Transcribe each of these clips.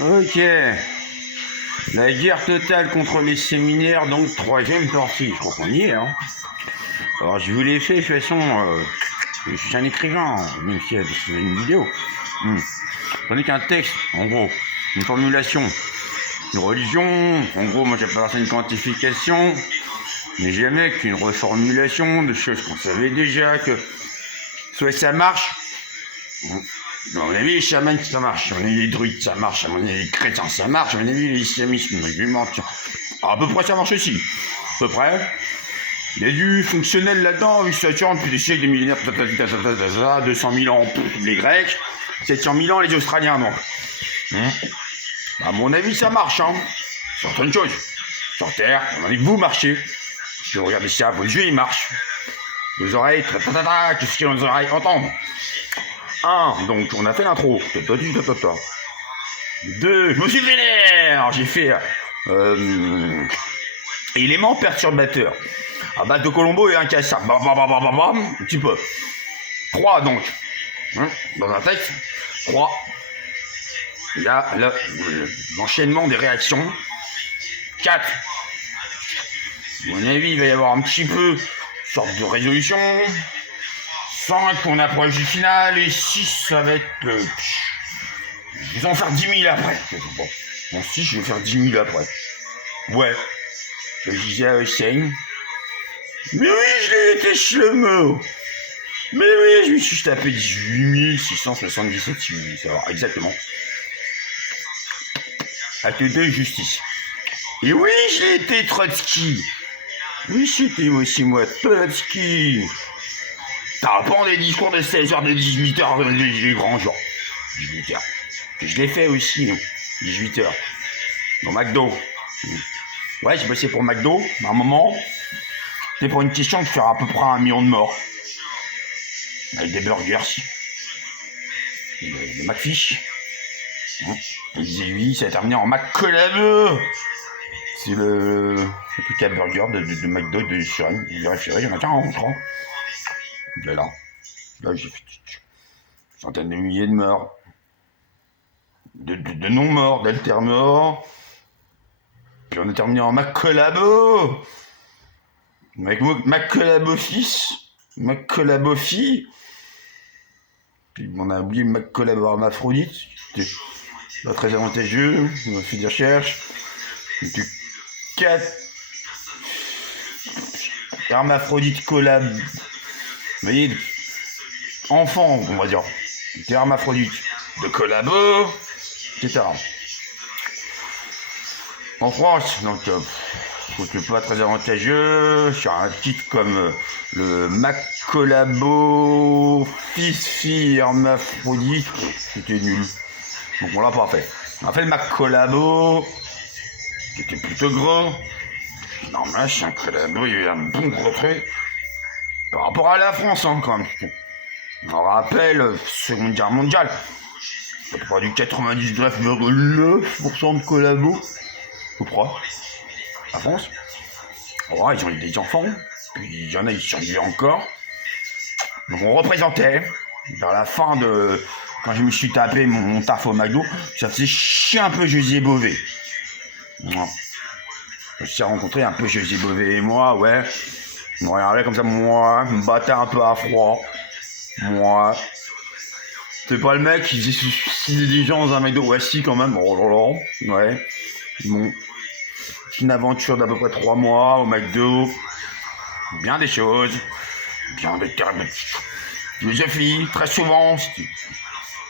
Ok. La guerre totale contre les séminaires, donc troisième partie. Je crois qu'on y est, hein. Alors, je vous l'ai fait, de toute façon, je suis un écrivain, même si c'est une vidéo. Tandis qu'un texte, en gros, une formulation, une religion, en gros, moi j'appelle ça une quantification, mais jamais qu'une reformulation de choses qu'on savait déjà, que soit ça marche, à mon avis, les chamans, ça marche, à mon avis, les druides, ça marche, à mon avis, les chrétiens, ça marche, à mon avis, les islamistes, les musulmans, à peu près ça marche aussi, à peu près. Il y a du fonctionnel là-dedans, vu que ça tient depuis des siècles, des millénaires, 200 000 ans, les Grecs, 700 000 ans, les Australiens, donc. À mon avis, ça marche, hein. Certaines choses. Sur Terre, on a dit que vous marchez. Si vous regardez ça, vos yeux, ils marchent. Vos oreilles, qu'est-ce que vos oreilles entendent? 1, donc on a fait l'intro. 2, je me suis vénère. J'ai fait éléments perturbateurs. À base de Colombo et un cassard. Un petit peu. 3, donc. Dans un texte. 3. Il y a l'enchaînement des réactions. 4. À mon avis, il va y avoir un petit peu une sorte de résolution. 5, on approche du final. Et 6, ça va être le... Je vais en faire 10 000 après. Bon, 6, je vais faire 10 000 après. Ouais. Je disais à Hussein. Mais oui, je l'ai été chelemo. Mais oui, je me suis tapé 18 677 ça va, exactement. Acte 2, justice. Et oui, je l'ai été Trotsky. Oui, c'était aussi moi, Trotsky. T'as pas des discours de 16h, de 18h, les grands jours. 18h. Je l'ai fait aussi, 18h. Dans McDo. Ouais, j'ai bossé pour McDo, à un moment. C'était pour une question de faire à peu près 1 million de morts. Avec des burgers. Des McFish. Il disait oui, ça a terminé en McColabeux. C'est le truc à burger de McDo de Surin. J'ai référé, il y en a 40, je crois. Là, j'ai fait centaines de milliers de morts. De non-morts, d'alter-morts. Puis on a terminé en McColabeux. Avec McColabeux fils. McColabeux fille. Puis on a oublié McColabeux hermaphrodite. C'était pas très avantageux. On a fait des recherches. 4 hermaphrodite collab. Vous voyez, enfant, on va dire. Des hermaphrodites de collabeux, etc. En France, donc, c'est pas très avantageux. Sur un titre comme le McColabeux fils-fille hermaphrodite, c'était nul. Donc on l'a pas fait. On a fait le McColabeux, qui était plutôt gros. Non, mais c'est un collabeux, il y a eu un bon retrait. Par rapport à la France, hein, quand même. On rappelle, Seconde Guerre mondiale. À peu près du 99,9% de collabos. Je crois. La France. Ouais, ils ont eu des enfants. Puis il y en a, ils survivaient encore. Donc on représentait, vers la fin de... Quand je me suis tapé mon taf au McDo, ça faisait chier un peu José Bové. Ouais. Je me suis rencontré un peu José Bové et moi, ouais. On regardait comme ça, moi, me battais un peu à froid. Moi. C'est pas le mec qui faisait suicider des gens dans un McDo. Ouais, si, quand même. Oh là là. Ouais. Bon. Une aventure d'à peu près 3 mois au McDo. Bien des choses. Bien des termes. Philosophie, très souvent.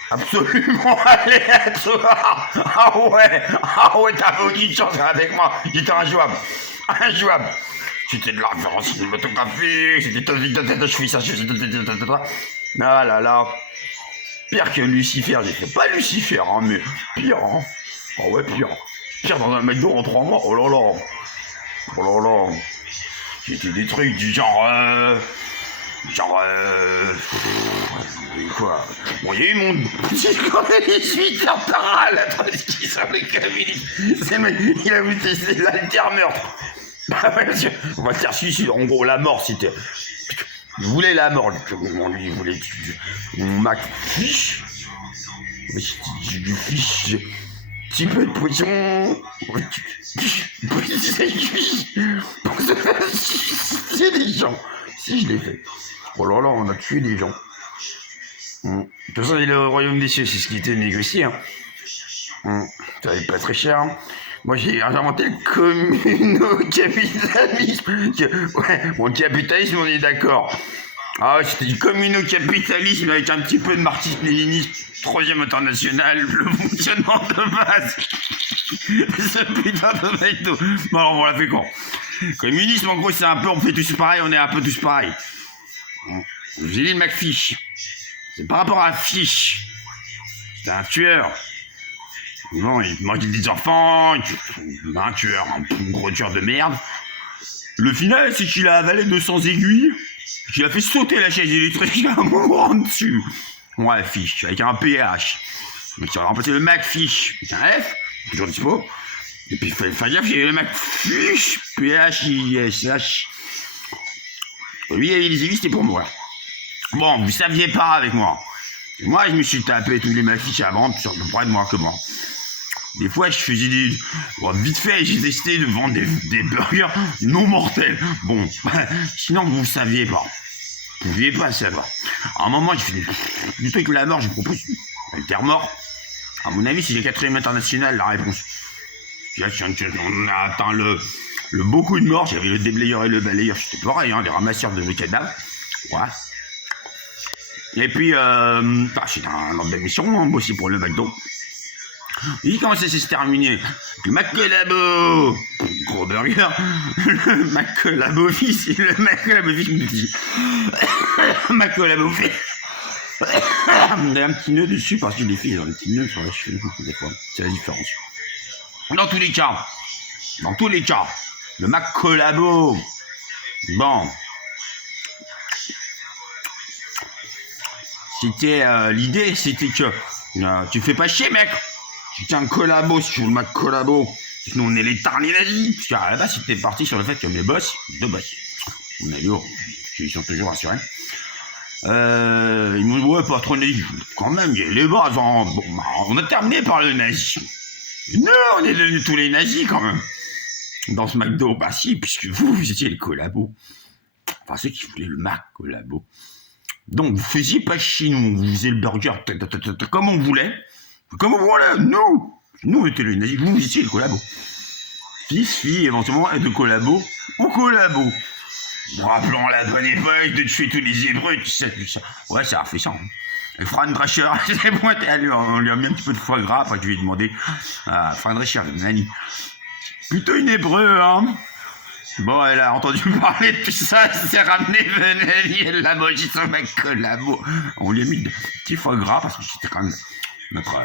Absolument aléatoire. Ah ouais, t'avais aucune chance avec moi. J'étais injouable. C'était de la référence cinématographique, c'était je fais ça, ah là là. Pire que Lucifer, j'ai fait pas Lucifer, hein, mais pire, hein. Oh ouais, pire. Pire dans un McDo en 3 mois, oh là là. C'était des trucs du genre, quoi. Bon, il y a eu mon petit 18 heures par an, la Trotsky sur les cabines. C'est le mec, il a vu tester l'alter-meurtre. On va faire suicide. En gros, la mort, c'était... Il voulait la mort, lui, il voulait mon Mac fiche. Mais du fiche petit peu de poisson. C'est les gens. Si je l'ai fait. Oh là là, on a tué des gens. De toute façon, le royaume des cieux, c'est ce qui était négocié. Hein. Ça va être pas très cher. Hein. Moi, j'ai inventé le communo-capitalisme. Ouais, bon, le capitalisme, on est d'accord. Ah ouais, c'était du communo-capitalisme avec un petit peu de marxisme-léninisme, troisième international, le fonctionnement de base. Ce putain de McDo. Bon, alors, on l'a fait quand communisme, en gros, c'est un peu, on fait tous pareil, on est un peu tous pareils. J'ai dit le McFish. C'est par rapport à Fish. C'est un tueur. Bon, il mangeait des enfants, un tueur, un gros tueur de merde. Le final, c'est qu'il a avalé 200 aiguilles, qu'il a fait sauter la chaise électrique à un moment dessus. Ouais, Fish, avec un PH. Donc il a remplacé le McFish avec un F, toujours dispo. Et puis il fallait faire gaffe, il y avait le McFish, PH-I-S-H. Lui, il avait les aiguilles, c'était pour moi. Bon, vous saviez pas avec moi. Et moi, je me suis tapé tous les McFish avant, sur peu près de moi que moi. Des fois, je faisais des... Bon, vite fait, j'ai décidé de vendre des burgers non mortels. Bon, sinon, vous ne saviez pas. Vous ne pouviez pas savoir. À un moment, j'ai fait du truc la mort, je propose une terre mort. À mon avis, c'est le 4e international, la réponse. Là, on a atteint le beaucoup de morts. J'avais le déblayeur et le balayeur, c'était pareil, hein, les ramasseurs de cadavres. Ouais. Et puis, c'est un ordre d'émission, hein, aussi pour le McDo. Il comment ça s'est terminé? Le McCollabo, gros burger, le McCollabo fils, et le McCollabo fils me dit McCollabo fils. Il y a un petit nœud dessus parce que les filles ont un petit nœud sur la cheveux, des fois, c'est la différence. Dans tous les cas, le McCollabo, bon, c'était l'idée, c'était que tu fais pas chier, mec. Tu tiens un collabo sur le McCollabo. Sinon, on est les tarnés nazis. Parce qu'à la base, c'était parti sur le fait que mes boss, deux boss, on a vu, ils sont toujours rassurés. Ils m'ont dit, ouais, pas trop nazi. Quand même, il y a les bases. Bon, bah, on a terminé par le nazisme. Non, on est devenus tous les nazis quand même. Dans ce McDo, bah si, puisque vous étiez le collabo. Enfin, ceux qui voulaient le McCollabo. Donc, vous faisiez pas chier, nous, vous faisiez le burger comme on voulait. Comme on voulait, nous, on était les nazis, vous étiez le collabo. Fils, fille, éventuellement, de collabo ou collabo. Rappelons la bonne époque de tuer tous les Hébreux, tout ça. Ouais, ça a fait ça. Hein. Et Fran Drescher, c'est pointé à lui, on lui a mis un petit peu de foie gras, après je lui ai demandé à Fran Drescher, une nanny. Plutôt une Hébreu, hein. Bon, elle a entendu parler de tout ça, elle s'est ramenée, venez, elle l'a mangé sur McCollabo. On lui a mis de petits foie gras, parce que c'était quand même notre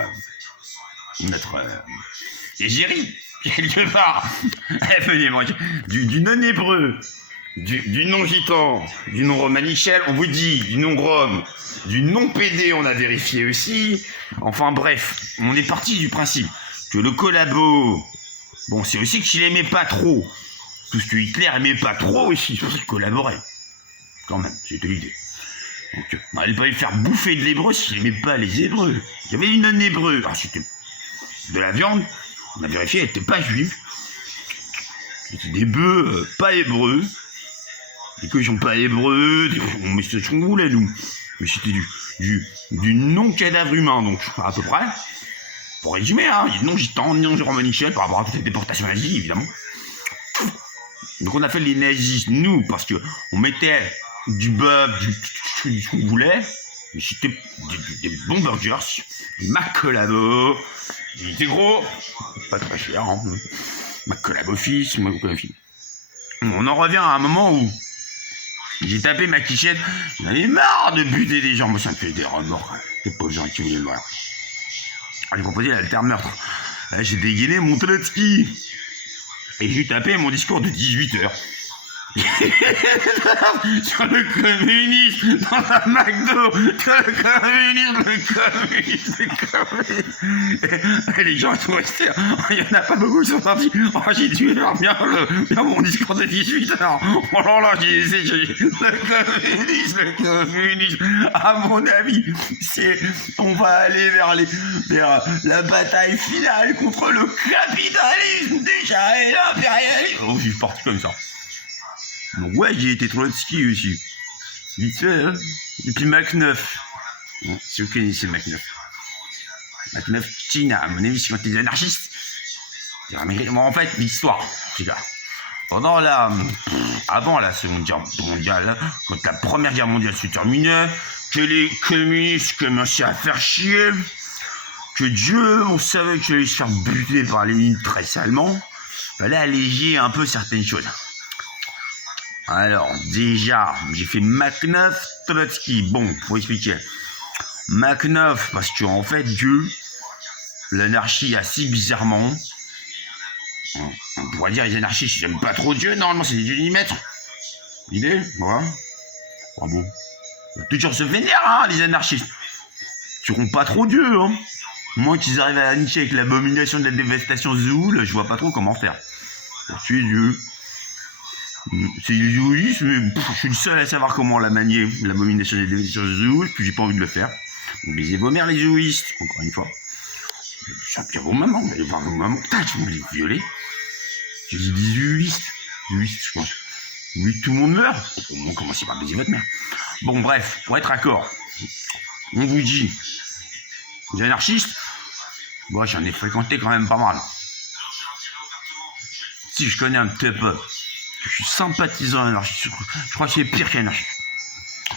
égérie, quelque part. Elle venait manger du non-hébreu, du non-gitan, du non-romanichel, on vous dit, du non-rome, du non-pédé, on a vérifié aussi. Enfin bref, on est parti du principe que le collabo, bon, c'est aussi qu'il aimait pas trop. Tout ce que Hitler aimait pas trop aussi, c'est pour ça qu'il collaborait. Quand même, c'était l'idée. Donc, on n'allait pas lui faire bouffer de l'hébreu s'il n'aimait pas les hébreux. Il y avait une non-hébreu. Ah, c'était de la viande, on a vérifié, elle n'était pas juive. C'était des bœufs pas hébreux. Des cochons pas hébreux, on met ce qu'on voulait, nous. Mais c'était du non-cadavre humain, donc, à peu près. Pour résumer, hein, il y a non-gitan, non-romanichel, par rapport à toutes les déportations nazies, évidemment. Donc on a fait les nazis, nous, parce que on mettait du bœuf, du ce qu'on voulait, mais c'était des bons burgers, McCollabo, il était gros, pas très cher, hein. McCollabo fils, on en revient à un moment où j'ai tapé ma quichette, j'en avais marre de buter des gens, moi ça me fait des remords, les pauvres gens qui voulaient le voir. J'ai proposé l'alter-meurtre, j'ai dégainé mon Trotsky. Et j'ai tapé mon discours de 18h. Sur le communisme dans un McDo, sur le communisme. Et les gens sont restés, il n'y en a pas beaucoup qui sont sortis. Oh, j'ai dû leur bien mon discours de 18 ans. Oh là là, le communisme, à mon avis, on va aller vers la bataille finale contre le capitalisme déjà et l'impérialisme. Oh, je suis parti comme ça. Donc ouais, j'ai été Trotsky aussi. Vite fait, hein. Et puis Mac 9. Bon, si vous connaissez Mac 9. Mac 9, China, à mon avis, c'est quand t'es anarchiste. Bon, en fait, l'histoire, c'est là. Pendant avant la Seconde Guerre mondiale, quand la Première Guerre mondiale se terminait, que les communistes commençaient à faire chier, que Dieu, on savait qu'il allait se faire buter par Lénine très salement, fallait alléger un peu certaines choses. Alors, déjà, j'ai fait Mac 9, Trotsky. Bon, faut expliquer. Mac 9, parce qu'en fait, Dieu, l'anarchie assez bizarrement, on pourrait dire les anarchistes, j'aime pas trop Dieu, normalement c'est des dieux d'y-maître. L'idée, voilà. Bravo. Toujours se vénère, hein, les anarchistes. Ils seront pas trop Dieu, hein. Moi qu'ils arrivent à nicher avec l'abomination de la dévastation Zoul, je vois pas trop comment faire. Pour tuer Dieu. C'est illusioniste, mais je suis le seul à savoir comment la manier, l'abomination des dévastation Zoul, puis j'ai pas envie de le faire. Donc baisez vos mères les zooïstes, encore une fois. Ça pire vos mamans, allez voir vos mamans. Putain, tu me les violer. J'ai dit des zooïstes, je pense. Oui, tout le monde meurt. Au moins, commencez par baiser votre mère. Bon, bref, pour être d'accord, on vous dit, les anarchistes, moi j'en ai fréquenté quand même pas mal. Si je connais un petit peu, je suis sympathisant anarchiste, je crois que c'est pire qu'un anarchiste.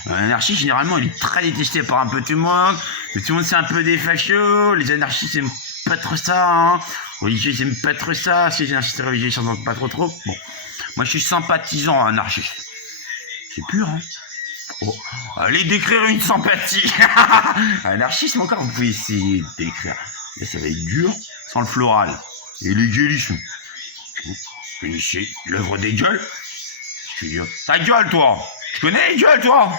L'anarchie, généralement, il est très détesté par un peu tout le monde. Tout le monde, c'est un peu des fachos. Les anarchistes, ils aiment pas trop ça. Hein. Les religieux, ils aiment pas trop ça. Si les anarchistes religieux, ils s'entendent pas trop. Bon. Moi, je suis sympathisant anarchiste. C'est pur, hein. Oh. Allez décrire une sympathie. Anarchisme, encore, vous pouvez essayer de décrire. Là, ça va être dur, sans le floral. Et l'égalisme. Vous connaissez l'œuvre des gueules? Je veux dire, ta gueule, toi. Tu connais les gueules, toi?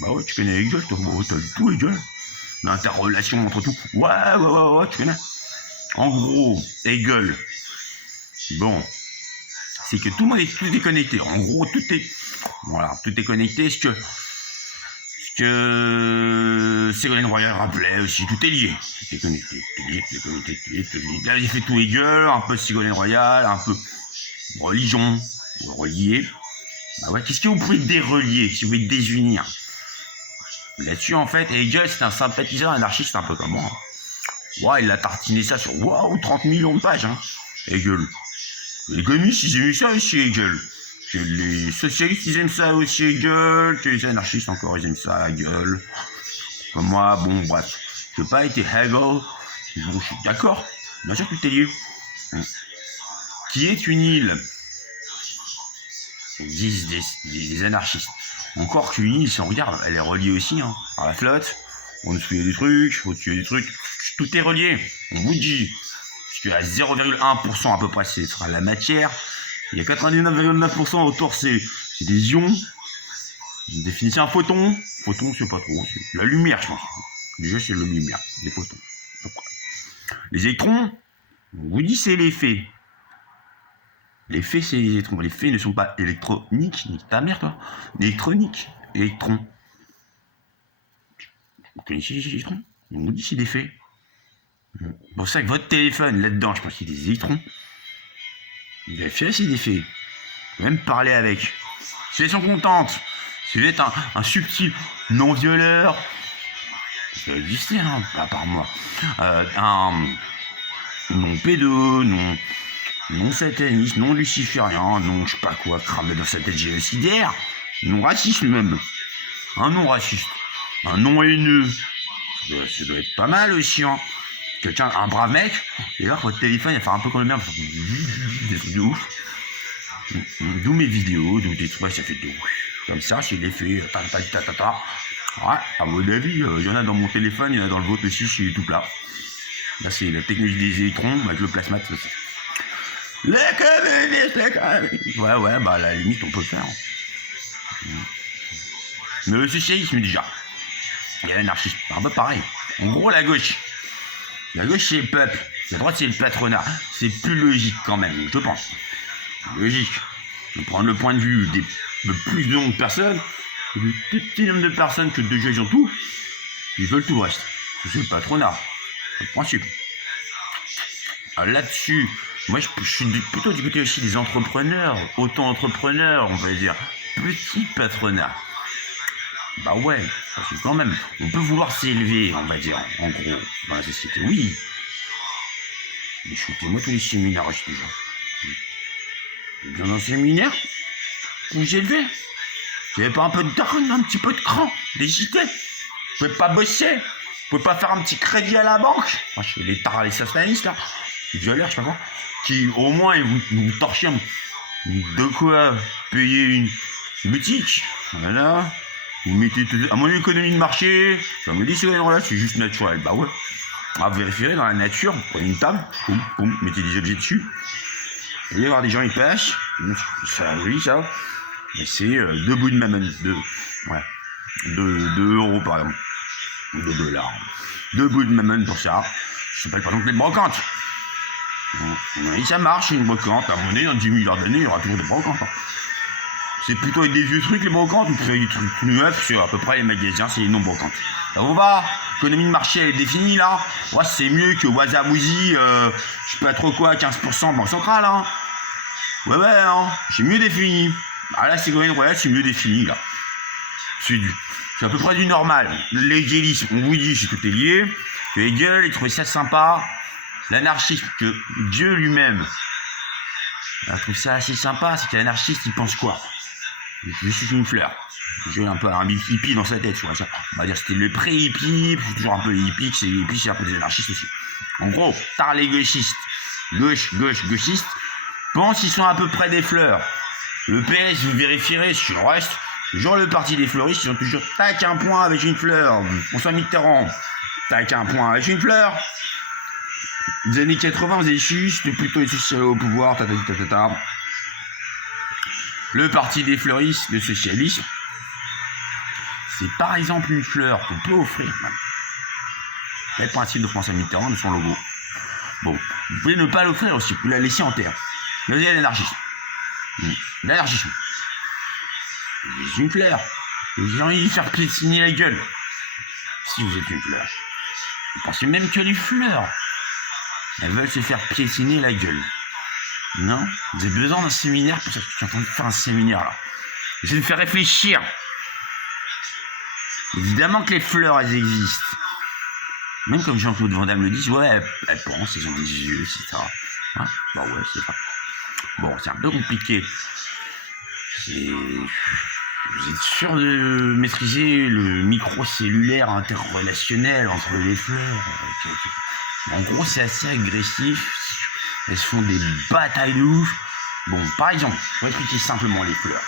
Bah ouais, tu connais les gueules, toi. Bah, t'as tous les gueules. L'interrelation entre tout. Ouais, tu connais. En gros, Hegel. Bon. C'est que tout est connecté. En gros, tout est connecté. Ce que Ségolène Royal rappelait aussi, tout est lié. Tout est connecté. Là, j'ai fait tout Hegel, un peu Ségolène Royal, un peu religion. Relier. Bah ouais, qu'est-ce que vous pouvez dérelier, si vous pouvez désunir? Là-dessus, en fait, Hegel, c'est un sympathisant anarchiste un peu comme moi. Ouais, il a tartiné ça sur 30 millions de pages, hein, Hegel. Les communistes, ils aiment ça aussi, Hegel. Que les socialistes, ils aiment ça aussi, Hegel. Que les anarchistes, encore, ils aiment ça, Hegel. Comme moi, bon, bref. Je n'ai pas été Hegel. Bon, je suis d'accord. Bien sûr, tout est lié. Qui est une île? Ils disent des anarchistes. Encore qu'une île, si on regarde, elle est reliée aussi, hein, par la flotte. En dessous, il y a des trucs, au-dessus, il y a des trucs. Tout est relié. On vous dit. Parce qu'à 0,1% à peu près, ce sera la matière. Il y a 99,9% autour, c'est des ions. Définissez un photon. Photon, c'est pas trop. C'est la lumière, je pense. Déjà, c'est la lumière. Des photons. Les électrons, on vous dit, c'est l'effet. Les faits, c'est les électrons. Les faits ne sont pas électroniques, ni ta mère, toi. Électroniques, électrons. Vous connaissez les électrons? On nous dit c'est des faits. C'est pour ça que votre téléphone, là-dedans, je pense qu'il y a des électrons. Vérifiez si c'est des faits. Vous pouvez même parler avec. Si elles sont contentes, si vous êtes un subtil non-violeur, ça va exister, hein, pas par moi. Un non-pédo, non sataniste, non luciférien, non je sais pas quoi, cramé dans sa tête génocidaire, non raciste même, un non raciste, un non haineux, ça doit être pas mal aussi, hein. Quelqu'un, un brave mec, et là votre téléphone il va faire un peu comme le mien, des trucs de ouf, d'où mes vidéos, d'où des trucs, ça fait de ouf, comme ça, c'est l'effet, ouais, à mon avis, il y en a dans mon téléphone, il y en a dans le vôtre aussi, c'est tout plat. Là c'est la technologie des électrons avec le plasma aussi. Les communistes, les communistes. Ouais, bah à la limite, on peut le faire. Mais le socialisme, déjà. Il y a l'anarchisme, c'est un peu pareil. En gros, la gauche, c'est le peuple. La droite, c'est le patronat. C'est plus logique quand même, je pense. Logique. De prendre le point de vue de plus de nombre de personnes, de petit nombre de personnes que déjà ils ont tout, ils veulent tout le reste. C'est le patronat. C'est le principe. Alors là-dessus, moi je suis plutôt du côté aussi des entrepreneurs, auto-entrepreneurs, on va dire. Petit patronat. Bah ouais, parce que quand même, on peut vouloir s'élever, on va dire, en gros, dans la société. Oui. Mais shootez-moi tous les séminaires déjà. Dans un séminaire, vous élevez. Vous n'avez pas un peu de darne, un petit peu de cran, des idées. Vous pouvez pas bosser. Vous pouvez pas faire un petit crédit à la banque. Moi, je suis les taras, les satanistes, là. Les violeurs, je sais pas quoi. Qui, au moins, ils vous torchent de quoi payer une boutique. Voilà. Vous mettez tout à mon économie de marché. Ça me dit, c'est juste naturel. Bah ouais. Ah, vous vérifiez dans la nature, vous prenez une table, boum, mettez des objets dessus. Vous allez voir des gens, ils pêchent. Ça, oui, ça. Mais c'est 2 bouts de mammon. 2 euros par exemple. 2 dollars. 2 bouts de mammon pour ça. Ça s'appelle par exemple les brocantes. Et ça marche, une brocante. À un moment donné, dans 10 milliards d'années, il y aura toujours des brocantes. C'est plutôt avec des vieux trucs, les brocantes. Vous faites des trucs neufs, c'est à peu près les magasins, c'est les non-brocantes. Ça vous va? L'économie de marché, elle est définie là. Ouais, c'est mieux que Wazamouzi, je sais pas trop quoi, 15% Banque Centrale. Hein. Ouais, hein. C'est mieux défini. Ah là, c'est mieux défini là. C'est à peu près du normal. L'hégélisme, on vous dit, c'est tout est lié. Que Hegel, il trouvait ça sympa. L'anarchisme, que Dieu lui-même a trouvé ça assez sympa, c'est que l'anarchiste, il pense quoi? Je suis une fleur. J'ai un peu un hippie dans sa tête, tu vois ça. On va dire que c'était le pré-hippie, c'est toujours un peu les hippies, c'est les hippies, c'est un peu des anarchistes aussi. En gros, par les gauchistes, gauchistes, pensent qu'ils sont à peu près des fleurs. Le PS, vous vérifierez sur le reste, genre le parti des fleuristes, ils ont toujours tac un point avec une fleur. François Mitterrand, tac un point avec une fleur. Les années 80, vous avez su, c'était plutôt les sociaux au pouvoir, Le parti des fleuristes, le socialisme, c'est par exemple une fleur qu'on peut offrir. C'est le principe de François Mitterrand, de son logo. Bon, vous pouvez ne pas l'offrir aussi, vous pouvez la laisser en terre. Vous avez l'anarchisme. L'anarchisme. C'est une fleur. J'ai envie de faire piétiner la gueule. Si vous êtes une fleur. Vous pensez même que les fleurs, elles veulent se faire piétiner la gueule. Non? Vous avez besoin d'un séminaire pour ça. Je suis en train de faire un séminaire là. J'essaie de faire réfléchir. Évidemment que les fleurs, elles existent. Même comme Jean-Claude Van Damme le dit, ouais, elles pensent, elles ont des yeux, etc. Hein? Bah ouais, c'est ça. Bon, c'est un peu compliqué. Vous êtes sûr de maîtriser le microcellulaire interrelationnel entre les fleurs? En gros, c'est assez agressif. Elles se font des batailles de ouf. Bon, par exemple, on va expliquer simplement les fleurs.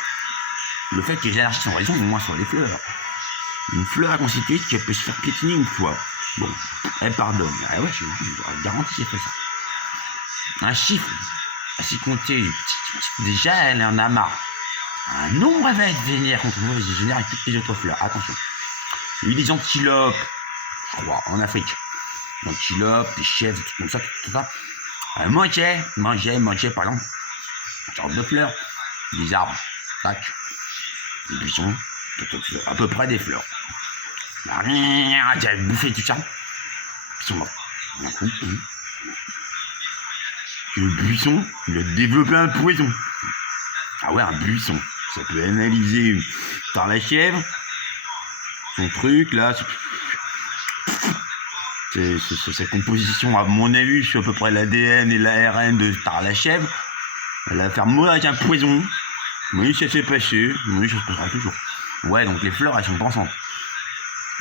Le fait que les anarchistes ont raison, au moins sur les fleurs. Une fleur constituée qui peut se faire piétiner une fois. Bon, elle pardonne. Ah ouais, je garantis qu'elle fait ça. Un chiffre, à s'y compter, déjà elle en a marre. Un nombre, elle va être vénère contre nous, elle génère avec toutes les autres fleurs. Attention. Il y a eu des antilopes, je crois, en Afrique. Des antilopes, des chèvres, des trucs comme ça, tout ça. Elle mangeait, par exemple, un genre de fleurs, des arbres, tac, des buissons, à peu près des fleurs. Elle a bouffé tout ça. Ils sont morts. D'un coup, le buisson, il a développé un poison. Ah ouais, un buisson. Ça peut analyser par la chèvre, son truc, là. C'est sa composition, à mon avis, sur à peu près l'ADN et l'ARN de Star la chèvre. Elle va faire mourir avec un poison. Oui, ça s'est passé. Oui, ça se passera toujours. Ouais, donc les fleurs, elles sont pensantes.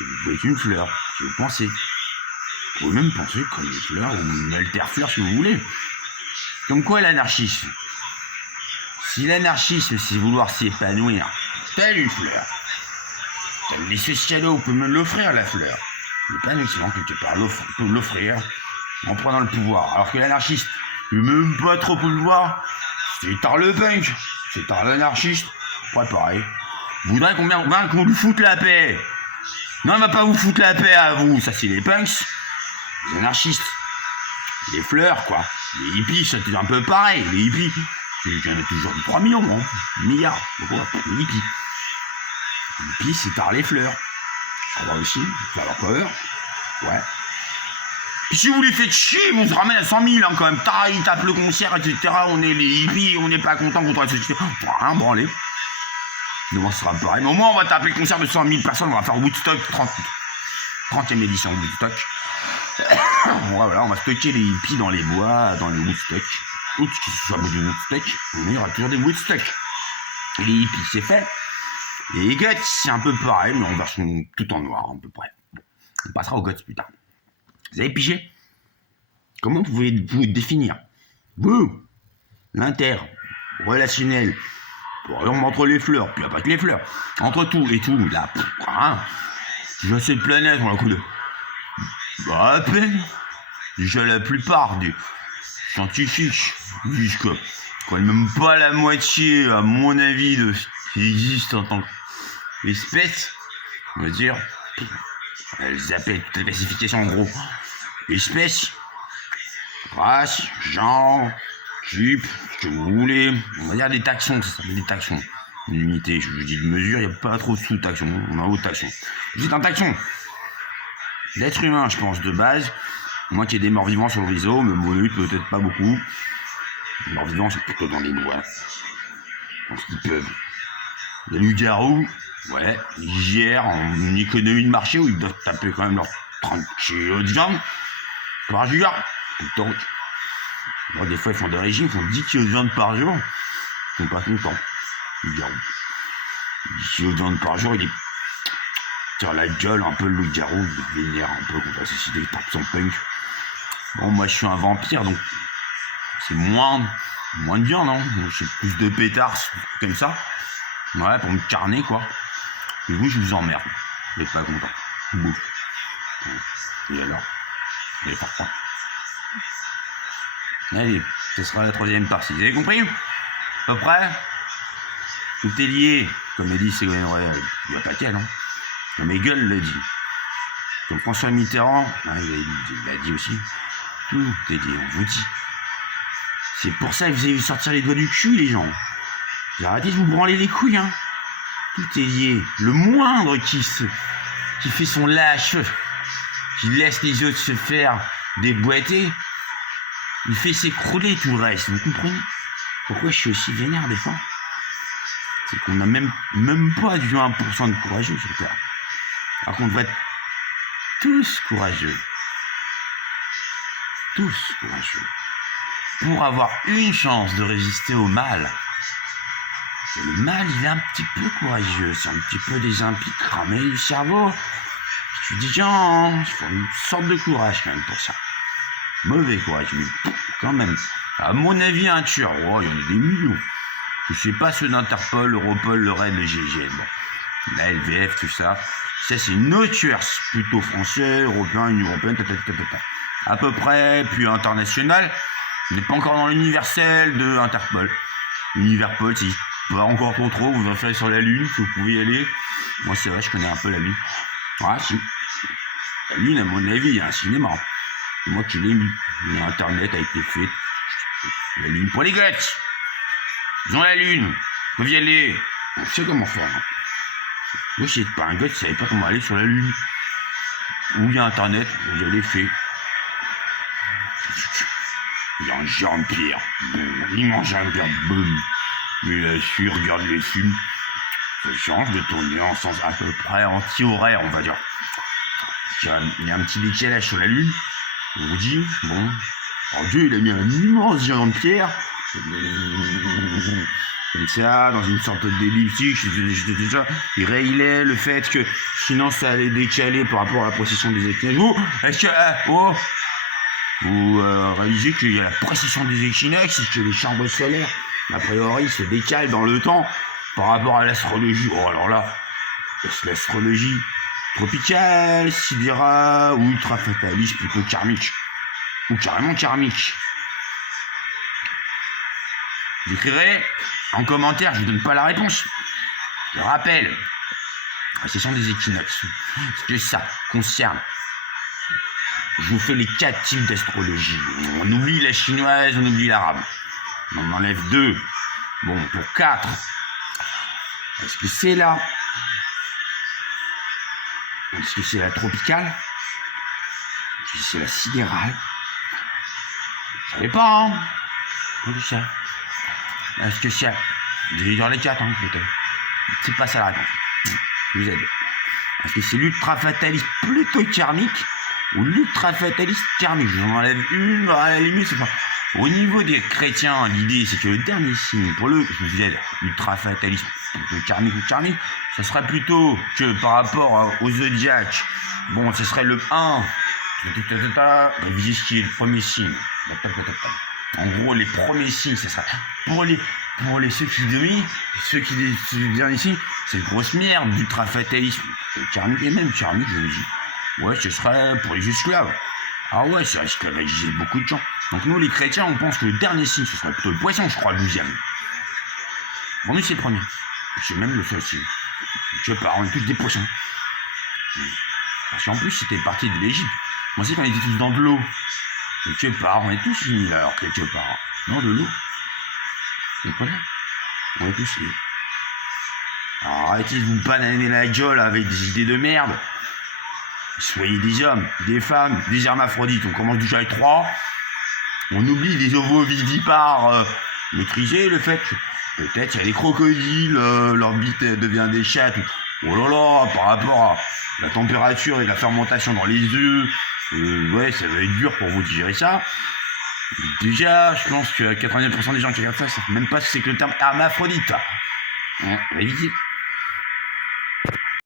Et vous pouvez être une fleur, si vous pensez. Vous pouvez même penser comme une fleur ou une alter-fleur, si vous voulez. Comme quoi l'anarchisme? Si l'anarchisme, c'est vouloir s'épanouir, telle une fleur. Les socialos peuvent me l'offrir, la fleur. L'épanouissement, quelque part, peut l'offrir en prenant le pouvoir. Alors que l'anarchiste, même pas trop pouvoir. C'est tard le punk, c'est tard l'anarchiste. Ouais, pareil. Vous voudrez qu'on lui foute la paix. Non, on va pas vous foutre la paix à vous. Ça, c'est les punks, les anarchistes, les fleurs, quoi. Les hippies, c'est un peu pareil. Les hippies, il y en a toujours 3 millions, hein. Milliards. Pourquoi les hippies. Les hippies, c'est tard les fleurs. Je crois aussi, Flower Power. Ouais. Puis si vous les faites chier, on se ramène à 100 000 hein, quand même. Ils tapent le concert, etc. On est les hippies, on n'est pas content contre la société. Rien branler. Demain, ce sera pareil. Mais au moins, on va taper le concert de 100 000 personnes. On va faire Woodstock 30e édition Woodstock. Voilà, on va stocker les hippies dans les bois, dans les Woodstock. Outre que ce soit du Woodstock, il y aura toujours des Woodstock. Et les hippies, c'est fait. Et les Guts, c'est un peu pareil, mais en version tout en noir, à peu près. On passera aux Guts plus tard. Vous avez pigé? Comment vous pouvez vous définir? Vous, l'inter-relationnel, par exemple entre les fleurs, puis pas que les fleurs, entre tout et tout, là, rien. Déjà cette planète, on la connaît. Bah, à peine. Déjà la plupart des scientifiques disent que même pas la moitié, à mon avis, de ce qui existe en tant qu'espèce, on va dire, elles appellent toute la classification en gros. Espèce, race, genre, type, ce que vous voulez. On va dire des taxons, ça s'appelle des taxons. Une unité, je vous dis de mesure, il n'y a pas trop de sous-taxons. On a haut taxon. Vous êtes un taxon. L'être humain, je pense, de base. Moi qui ai des morts vivants sur le réseau, mais bon, peut-être pas beaucoup. Les morts vivants, c'est plutôt dans les bois. Parce qu'ils peuvent. Les loups-garous, ouais, ils gèrent en une économie de marché où ils doivent taper quand même leurs 30 kilos de viande par jour. Donc, bon, des fois, ils font des régimes, ils font 10 kilos de viande par jour. Ils sont pas contents. Les loups-garous. 10 kilos de viande par jour, il est sur la gueule un peu le loup-garou, il vénère un peu contre la société, il tape son punk. Bon, moi, je suis un vampire, donc c'est moins de viande, non? J'ai plus de pétards, comme ça. Ouais, pour me carner, quoi. Et vous, je vous emmerde. Vous n'êtes pas content. Bouffe. Et alors? Vous allez faire quoi? Allez, ce sera la 3e partie. Vous avez compris? À peu près? Tout est lié. Comme a dit Ségolène Royal. Il n'y a pas qu'elle, hein. Comme Hegel l'a dit. Comme François Mitterrand, il a dit aussi. Tout est lié, on vous dit. C'est pour ça que vous avez vu sortir les doigts du cul, les gens. Arrêtez de vous branler les couilles, hein. Tout est lié. Le moindre qui fait son lâche, qui laisse les autres se faire déboîter, il fait s'écrouler tout le reste. Vous comprenez pourquoi je suis aussi vénère des fois? C'est qu'on n'a même pas du 1% de courageux sur Terre. Alors qu'on devrait être tous courageux. Tous courageux. Pour avoir une chance de résister au mal. Et le mal, il est un petit peu courageux, c'est un petit peu des impies cramés du cerveau. Je suis dis, tiens, il faut une sorte de courage quand même pour ça. Mauvais courage, mais quand même. À mon avis, un tueur, oh, il y en a des millions. Je sais pas ceux d'Interpol, Europol, le RAID, le GIGN. Bon. La LVF, tout ça. Ça, c'est nos tueurs, plutôt français, européens, Union européenne, à peu près, puis international. On n'est pas encore dans l'universel de Interpol. Univerpol, c'est pas encore trop, vous allez sur la Lune, si vous pouvez y aller. Moi, c'est vrai, je connais un peu la Lune. Ah, si. La Lune, à mon avis, il y a un cinéma. C'est moi qui l'ai mis. Il y a Internet avec les faits. La Lune pour les gosses. Ils ont la Lune. Ils peuvent y aller. On sait comment faire. Moi, je sais pas, un gosse, je savais pas comment aller sur la Lune. Où il y a Internet, où il y a les faits. Il y a un géant de pierre. Il mange un pierre. Boum. Mais là-dessus, regarde les films. Ça change de tourner en sens à peu près anti-horaire, on va dire. Il y a un petit décalage sur la Lune. On vous dit, bon. Alors Dieu, il a mis un immense géant de pierre. Comme ça, dans une sorte d'elliptique. Il réglait le fait que sinon ça allait décaler par rapport à la précision des équinoxes. Est-ce que. Vous réalisez qu'il y a la précision des équinoxes et que les chambres solaires, a priori, se décalent dans le temps par rapport à l'astrologie. Oh, alors là, l'astrologie tropicale, sidérale, ou ultra-fataliste, plutôt karmique. Ou carrément karmique. J'écrirai en commentaire, je ne donne pas la réponse. Je rappelle, ce sont des équinoxes. Ce que ça concerne. Je vous fais les 4 types d'astrologie. On oublie la chinoise, on oublie l'arabe. On en enlève 2. Bon, pour 4. Est-ce que c'est là? Est-ce que c'est la tropicale? Est-ce que c'est la sidérale? Je savais pas, hein? Pas du ça. Est-ce que c'est... Vous allez dire les 4, hein, peut-être. C'est pas ça la réponse. Je vous aide. Est-ce que c'est l'ultra-fataliste plutôt karmique ou l'ultra-fataliste karmique? Je vous en enlève une, à la limite, c'est pas... Au niveau des chrétiens, l'idée c'est que le dernier signe, pour le, je vous aide, ultra-fataliste plutôt karmique ou karmique, ça serait plutôt que par rapport au zodiaque, bon, ce serait le 1, réviser ce qui est le premier signe. En gros, les premiers signes, ce serait pour les ceux qui dominent, le dernier signe, c'est une grosse merde, d'ultra-fatalisme, karmique et même karmique, je vous dis. Ouais, ce serait pour les esclaves. Ah ouais, ça esclavagiser beaucoup de gens. Donc nous, les chrétiens, on pense que le dernier signe, ce serait plutôt le poisson, je crois, le 12e. Pour nous, c'est le premier. C'est même le seul signe. Je sais pas, on est tous des poissons. Parce qu'en plus, c'était parti de l'Égypte. On sait qu'on était tous dans de l'eau. Quelque part, on est tous unis, alors, quelque part. Non, de l'eau. Vous comprenez? On est tous liés. Alors arrêtez de vous bananer la gueule avec des idées de merde. Soyez des hommes, des femmes, des hermaphrodites. On commence déjà avec 3. On oublie les ovovivipares maîtrisés, le fait que peut-être il y a des crocodiles, leur bite devient des chattes. Oh là là, par rapport à la température et la fermentation dans les œufs, ouais, ça va être dur pour vous digérer ça. Déjà, je pense que 99% des gens qui regardent ça, ne savent même pas ce que c'est que le terme hermaphrodite. Évitez.